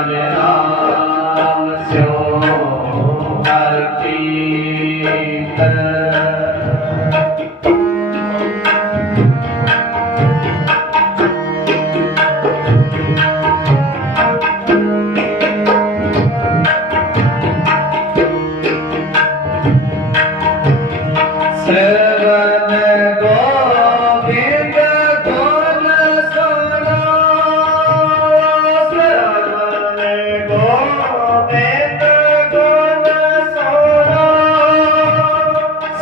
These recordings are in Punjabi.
सजना सो हर की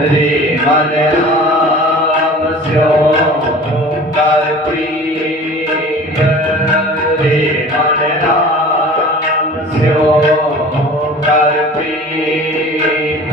ਰੇ ਮਨ ਆਮ ਸਿਓ ਕਰ ਪ੍ਰੀਤ ਰੇ ਮਨ ਆਮ ਸਿਓ ਕਰ ਪ੍ਰੀਤ